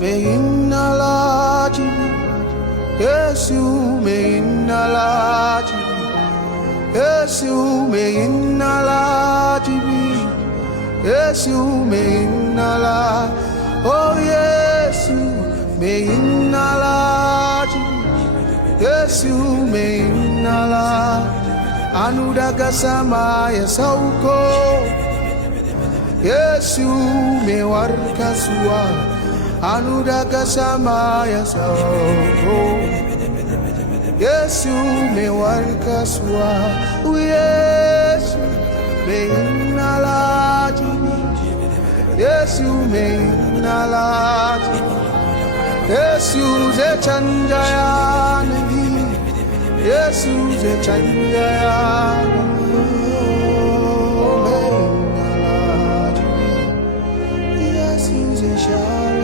Meinalaji, Yesu meinalaji, Yesu meinalaji, Yesu meinala, oh Yesu meinalaji, Yesu meinala, Anudaga sama Yesauko, Yesu mewarka suwa. Anudaga sama Yesauko, Yesu mewarka suwa. Yesu meinalaji, Yesu meinalaji, Yesu ze chanjaya nahi, Yesu ze chanjaya meinalaji, Yesu ze chanjaya.